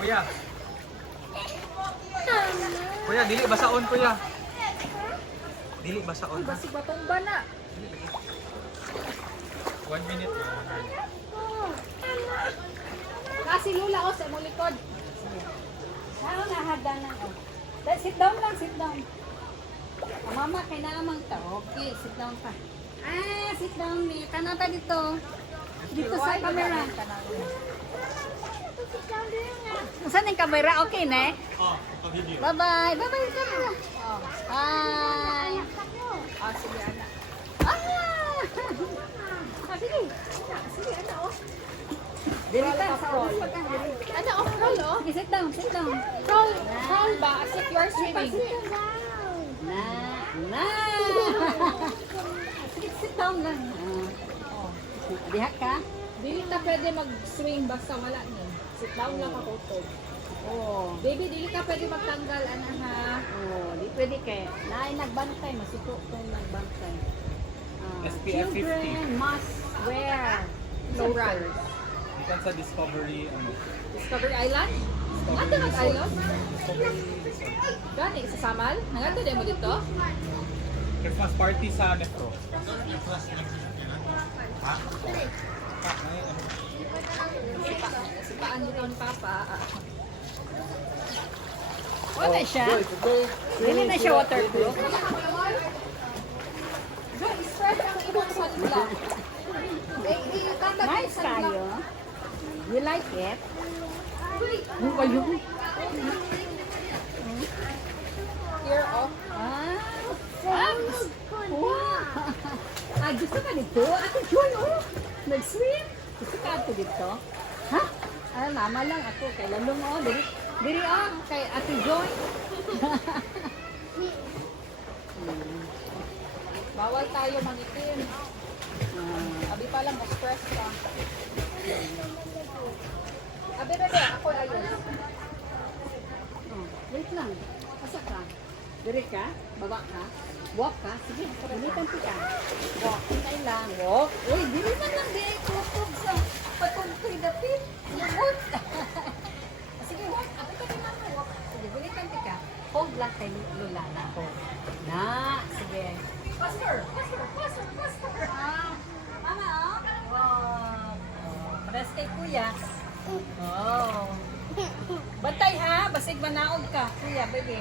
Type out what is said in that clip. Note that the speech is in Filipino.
Kuya. Kuya, dili basaon kuya. Dili basaon. Basig batong bana. 1 minute. Kasi lula o sa imong likod. Saan na hagdanan o? Sit down lang, sit down. Mama, kay naamang ta. Okay, sit down ka. Sit down ni. Kanata dito. Dito sa camera. Saan yung camera? Okay na eh? Bye-bye. Bye-bye camera. Hi. Sige, anak. Sige. Sige, anak o. Dili ka sa roll. Ano, roll o? Sige, sit down, sit down. Roll ba? As if you are swimming. Na. Sige, sit down lang. Diha ka? Dili ta pwede mag-swing basta wala ni. Sit down lang ako to. Oo. Baby, dili ka pwede magtanggal, ana ha. Oo, di pwede kay. Naay nagbantay, masiko kung nagbantay. SPF 50. Children must wear Sobra. Ikan sa Discovery, ano? Discovery Island? Nandito mag-island? Gani, sa Samal? Nandito din mo dito? Christmas party sa Nepro. Ha? Sipaan dito ni Papa. Wala siya. Dili na siya waterproof. Go, spread ang ibang sunblock. Nice kayo. You like it? Here, oh. Wow. Gusto ka dito? Ako, Joy, oh. Nag-swim. Gusto ka ato dito? Ha? Mama lang ako. Kay Lalong, oh. Diri, oh. Kay Ate Joy. Bawal tayo mangitim. Abi pa lang, express ka. Abi, bebe, ako ayun. Wait lang. Asa ka? Diri ka? Baba ka? Walk ka? Sige, gamitan ka. Walk. Hintay lang. Walk. Uy, diri man lang di ay tutog sa patungkoy dapit. Lubot. Sige, walk. Ako ka din ako. Walk. Sige, gamitan ka. Hold lang kay Lula na. Hold. Na. Sige. Faster, faster, faster, faster. Mama, oh. Wow. Pares kay kuya. Oh. Bantay ha, basig manaog ka. Kuya, baby.